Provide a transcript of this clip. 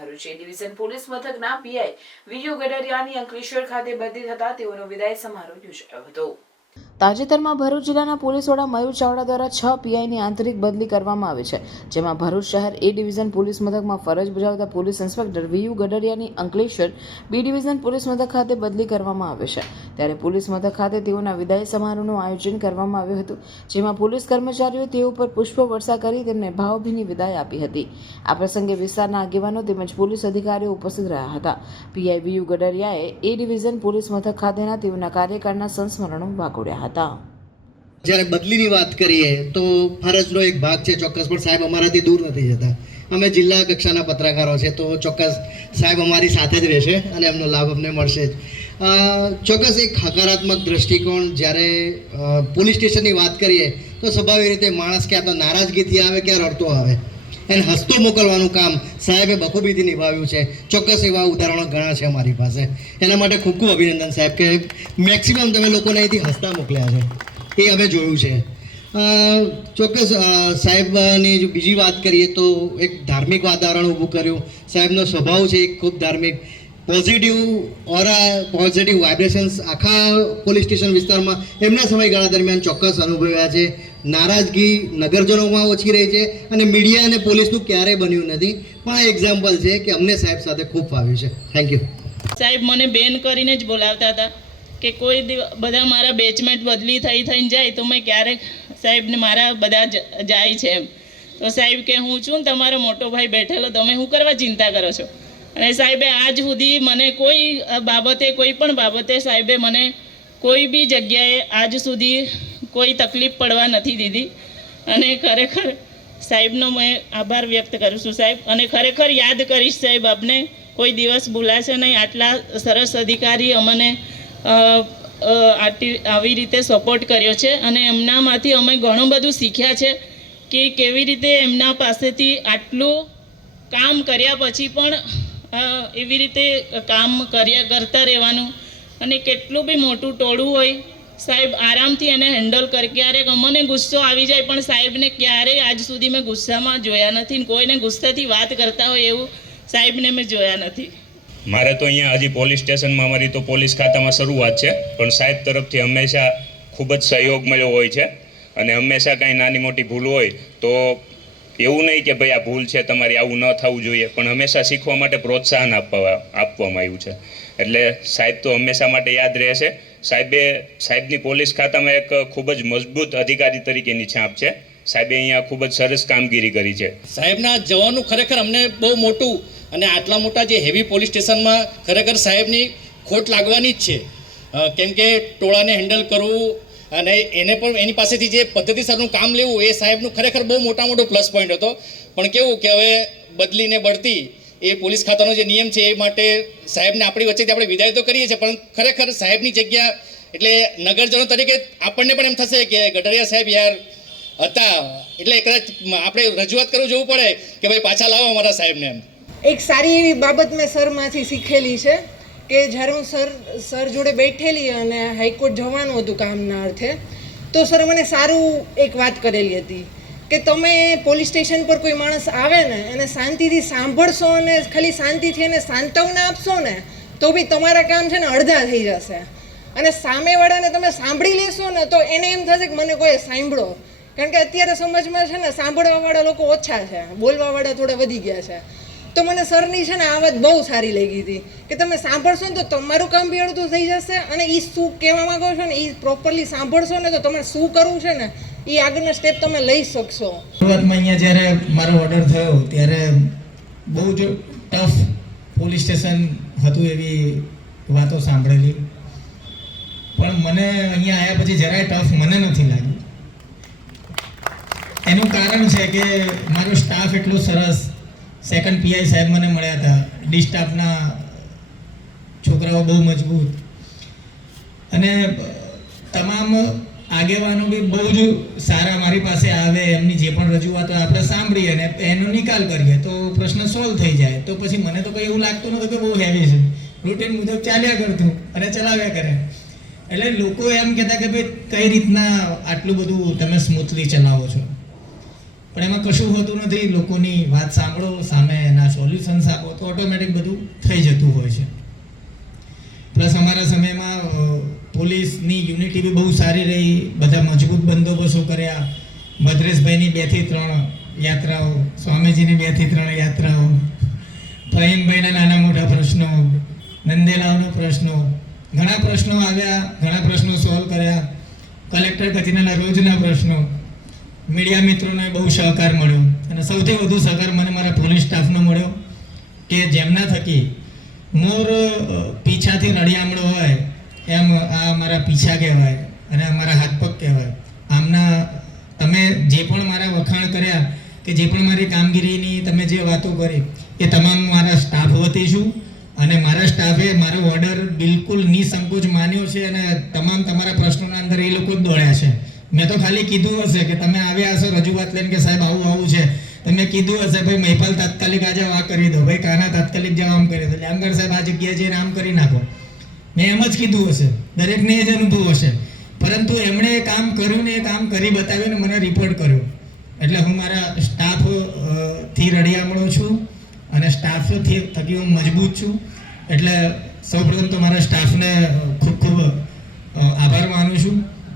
ભરૂચ એ division police મથકના PI વીયુ ગડરિયાની અંકલેશ્વર ખાતે બદલી થતા તેઓનો વિદાય સમારોહ યોજાયો હતો। તાજેતરમાં ભરૂચ જિલ્લાના પોલીસ વડા મયુર ચાવડા દ્વારા 6 પીઆઈની આંતરિક બદલી કરવામાં આવી છે, જેમાં ભરૂચ શહેર એ ડિવિઝન પોલીસ મથકમાં ફરજ બજાવતા પોલીસ ઇન્સ્પેક્ટર વીયુ ગડરિયાની અંકલેશ્વર બી ડિવિઝન પોલીસ મથક ખાતે બદલી કરવામાં આવી છે। ત્યારે પોલીસ મથક ખાતે તેઓના વિદાય સમારોહનું આયોજન કરવામાં આવ્યું હતું, જેમાં પોલીસ કર્મચારીઓ તેઓ પર પુષ્પવર્ષા કરી તેમને ભાવભીની વિદાય આપી હતી। આ પ્રસંગે વિસ્તારના આગેવાનો તેમજ પોલીસ અધિકારીઓ ઉપસ્થિત રહ્યા હતા। પીઆઈ વીયુ ગડરિયાએ એ ડિવિઝન પોલીસ મથક ખાતેના તેઓના કાર્યકાળના સંસ્મરણો વાગોડ્યા હતા। જ્યારે બદલીની વાત કરીએ તો ફરજનો એક ભાગ છે ચોક્કસ, પણ સાહેબ અમારાથી દૂર નથી જતા। અમે જિલ્લા કક્ષાના પત્રકારો છે તો ચોક્કસ સાહેબ અમારી સાથે જ રહેશે અને એમનો લાભ અમને મળશે જ। ચોક્કસ એક હકારાત્મક દ્રષ્ટિકોણ જ્યારે પોલીસ સ્ટેશનની વાત કરીએ તો સ્વાભાવિક રીતે માણસ ક્યાં તો નારાજગીથી આવે ક્યાં રડતો આવે, એને હસતો મોકલવાનું કામ સાહેબે બખૂબીથી નિભાવ્યું છે। ચોક્કસ એવા ઉદાહરણો ઘણા છે અમારી પાસે, એના માટે ખૂબ ખૂબ અભિનંદન સાહેબ કે મેક્સિમમ તમે લોકોને અહીંથી હસતા મોકલ્યા છે, એ અમે જોયું છે। ચોક્કસ સાહેબની જો બીજી વાત કરીએ તો એક ધાર્મિક વાતાવરણ ઊભું કર્યું। સાહેબનો સ્વભાવ છે એક ખૂબ ધાર્મિક, પોઝિટિવ ઓરા, પોઝિટિવ વાઇબ્રેશન્સ આખા પોલીસ સ્ટેશન વિસ્તારમાં એમના સમયગાળા દરમિયાન ચોક્કસ અનુભવ્યા છે। નારાજગી નગરજનોમાં ઓછી રહી છે અને મીડિયા અને પોલીસનું ક્યારેય બન્યું નથી, પણ આ એક્ઝામ્પલ છે કે અમને સાહેબ સાથે ખૂબ ફાવ્યું છે। થેન્ક યુ સાહેબ। મને બેન કરીને જ બોલાવતા હતા કે કોઈ બધા મારા બેચમેટ બદલી થઈને જાય તો મેં ક્યારેક સાહેબને મારા બધા જાય છે એમ તો સાહેબ કે હું છું ને તમારો મોટો ભાઈ બેઠેલો, તમે શું કરવા ચિંતા કરો છો? અને સાહેબે આજ સુધી મને કોઈ બાબતે, કોઈ પણ બાબતે સાહેબે મને કોઈ બી જગ્યાએ આજ સુધી કોઈ તકલીફ પડવા નથી દીધી અને ખરેખર સાહેબનો મેં આભાર વ્યક્ત કરું છું સાહેબ, અને ખરેખર યાદ કરીશ સાહેબ, આપને કોઈ દિવસ ભૂલાશે નહીં। આટલા સરસ અધિકારી અમને આવી રીતે સપોર્ટ કર્યો છે અને એમનામાંથી અમે ઘણું બધું શીખ્યા છે કે કેવી રીતે એમના પાસેથી આટલું કામ કર્યા પછી પણ એવી રીતે કામ કરતા રહેવાનું અને કેટલું બી મોટું ટોળું હોય સાહેબ આરામથી એને હેન્ડલ કરે। ક્યારેક અમને ગુસ્સો આવી જાય પણ સાહેબને ક્યારેય આજ સુધી મેં ગુસ્સામાં જોયા નથી, કોઈને ગુસ્સાથી વાત કરતા હોય એવું સાહેબને મેં જોયા નથી। મારે તો અહીંયા હજી પોલીસ સ્ટેશનમાં અમારી તો પોલીસ ખાતામાં શરૂઆત છે, પણ સાહેબ તરફથી હંમેશા ખૂબ જ સહયોગ મળ્યો હોય છે અને હંમેશા કાંઈ નાની મોટી ભૂલ હોય તો એવું નહીં કે ભાઈ આ ભૂલ છે તમારી, આવું ન થવું જોઈએ, પણ હંમેશા શીખવા માટે પ્રોત્સાહન આપવામાં આવ્યું છે। એટલે સાહેબ તો હંમેશા માટે યાદ રહેશે। સાહેબની પોલીસ ખાતામાં એક ખૂબ જ મજબૂત અધિકારી તરીકેની છાપ છે। સાહેબે અહીંયા ખૂબ જ સરસ કામગીરી કરી છે। સાહેબના જવાનું ખરેખર અમને બહુ મોટું અને આટલા મોટા જે હેવી પોલીસ સ્ટેશનમાં ખરેખર સાહેબની ખોટ લાગવાની જ છે, કેમ કે ટોળાને હેન્ડલ કરવું અને એને પણ એની પાસેથી જે પદ્ધતિસરનું કામ લેવું એ સાહેબનું ખરેખર બહુ મોટો પ્લસ પોઈન્ટ હતો। પણ કેવું કે હવે બદલીને બઢતી એ પોલીસ ખાતાનો જે નિયમ છે એ માટે સાહેબને આપણી વચ્ચેથી આપણે વિદાય તો કરીએ છીએ, પણ ખરેખર સાહેબની જગ્યા એટલે નગરજનો તરીકે આપણને પણ એમ થશે કે ગડરિયા સાહેબ યાર હતા, એટલે કદાચ આપણે રજૂઆત કરવું જવું પડે કે ભાઈ પાછા લાવો અમારા સાહેબને એમ। એક સારી એવી બાબત મેં સરમાંથી શીખેલી છે કે જ્યારે હું સર જોડે બેઠેલી અને હાઈકોર્ટ જવાનું હતું કામના અર્થે, તો સર મને સારું એક વાત કરેલી હતી કે તમે પોલીસ સ્ટેશન પર કોઈ માણસ આવે ને એને શાંતિથી સાંભળશો અને ખાલી શાંતિથી એને સાંત્વના આપશો ને તો બી તમારા કામ છે ને અડધા થઈ જશે, અને સામેવાળાને તમે સાંભળી લેશો ને તો એને એમ થશે કે મને કોઈ સાંભળો, કારણ કે અત્યારે સમાજમાં છે ને સાંભળવાવાળા લોકો ઓછા છે, બોલવાવાળા થોડા વધી ગયા છે। તો મને સરની છે ને આ વાત બહુ સારી લાગી હતી કે તમે સાંભળશો ને તો તમારું કામ બી અડધું થઈ જશે અને એ શું કહેવા માંગો છો ને એ પ્રોપરલી સાંભળશો ને તો તમારે શું કરવું છે ને એ આગળના સ્ટેપ તમે લઈ શકશો। શરૂઆતમાં અહીંયા જ્યારે મારો ઓર્ડર થયો ત્યારે બહુ જ ટફ પોલીસ સ્ટેશન હતું એવી વાતો સાંભળેલી, પણ મને અહીંયા આવ્યા પછી જરાય ટફ મને નથી લાગ્યું। એનું કારણ છે કે મારો સ્ટાફ એટલો સરસ, સેકન્ડ પીઆઈ સાહેબ મને મળ્યા હતા, ડી સ્ટાફના છોકરાઓ બહુ મજબૂત અને તમામ આગેવાનો બી બહુ જ સારા મારી પાસે આવે, એમની જે પણ રજૂઆતો આપણે સાંભળીએ અને એનો નિકાલ કરીએ તો પ્રશ્ન સોલ્વ થઈ જાય। તો પછી મને તો કંઈ એવું લાગતું નહોતું કે બહુ હેવી છે, રૂટીન મુજબ ચાલ્યા કરતું અને ચલાવ્યા કરે। એટલે લોકો એમ કહેતા કે ભાઈ કઈ રીતના આટલું બધું તમે સ્મૂથલી ચલાવો છો, પણ એમાં કશું હોતું નથી. લોકોની વાત સાંભળો, સામે એના સોલ્યુશન્સ આપો તો ઓટોમેટિક બધું થઈ જતું હોય છે. પ્લસ અમારા સમયમાં પોલીસની યુનિટી બી બહુ સારી રહી, બધા મજબૂત બંદોબસ્તો કર્યા. ભદ્રેશભાઈની 2 થી 3 યાત્રાઓ, સ્વામીજીની 2 થી 3 યાત્રાઓ, પ્રવીણભાઈના નાના મોટા પ્રશ્નો, નંદેલાઓનો પ્રશ્નો, ઘણા પ્રશ્નો આવ્યા, ઘણા પ્રશ્નો સોલ્વ કર્યા. કલેક્ટર કચેરીના રોજના પ્રશ્નો, મીડિયા મિત્રોને બહુ સહકાર મળ્યો અને સૌથી વધુ સહકાર મને મારા પોલીસ સ્ટાફનો મળ્યો કે જેમના થકી મોર પીછાથી રળિયામણો હોય એમ આ મારા પીછા કહેવાય અને અમારા હાથ પગ કહેવાય. આમના તમે જે પણ મારા વખાણ કર્યા કે જે પણ મારી કામગીરીની તમે જે વાતો કરી એ તમામ મારા સ્ટાફ વતી છું અને મારા સ્ટાફે મારો ઓર્ડર બિલકુલ નિસંકોચ માન્યો છે અને તમામ તમારા પ્રશ્નોના અંદર એ લોકો જ દોડ્યા છે. મેં તો ખાલી કીધું હશે કે તમે આવ્યા હશો રજૂઆત લઈને કે સાહેબ આવું આવું છે, તમે કીધું હશે ભાઈ મહિપાલ તાત્કાલિક આજે આ કરી દો, ભાઈ કાના તાત્કાલિક જાવ આમ કરી દો, ડાંગર સાહેબ આ જગ્યાએ જઈને આમ કરી નાખો. મેં એમ જ કીધું હશે, દરેકને એ જ અનુભવ હશે. પરંતુ એમણે એ કામ કર્યું ને એ કામ કરી બતાવ્યું ને મને રિપોર્ટ કર્યો. એટલે હું મારા સ્ટાફ થી રળિયામણો છું અને સ્ટાફ થકી હું મજબૂત છું. એટલે સૌપ્રથમ તો મારા સ્ટાફને ખૂબ ખૂબ આભાર માનું છું.